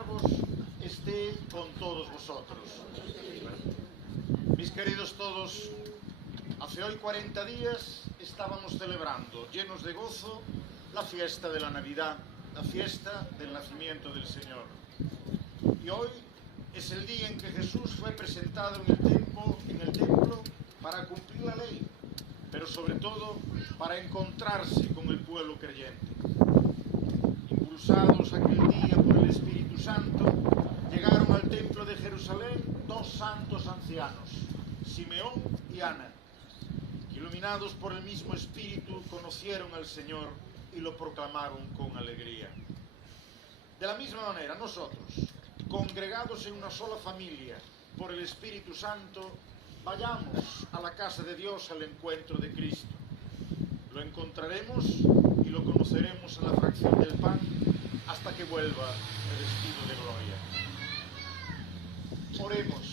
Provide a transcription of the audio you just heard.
siervos esté con todos vosotros. Mis queridos todos, hace hoy 40 días estábamos celebrando, llenos de gozo, la fiesta de la Navidad, la fiesta del nacimiento del Señor. Y hoy es el día en que Jesús fue presentado en el templo para cumplir la ley, pero sobre todo para encontrarse con el pueblo creyente. Impulsados aquel día por el Espíritu Santo, llegaron al templo de Jerusalén dos santos ancianos, Simeón y Ana. Iluminados por el mismo Espíritu, conocieron al Señor y lo proclamaron con alegría. De la misma manera, nosotros, congregados en una sola familia por el Espíritu Santo, vayamos a la casa de Dios al encuentro de Cristo. Lo encontraremos y lo conoceremos en la fracción del pan hasta que vuelva revestido de gloria. Oremos.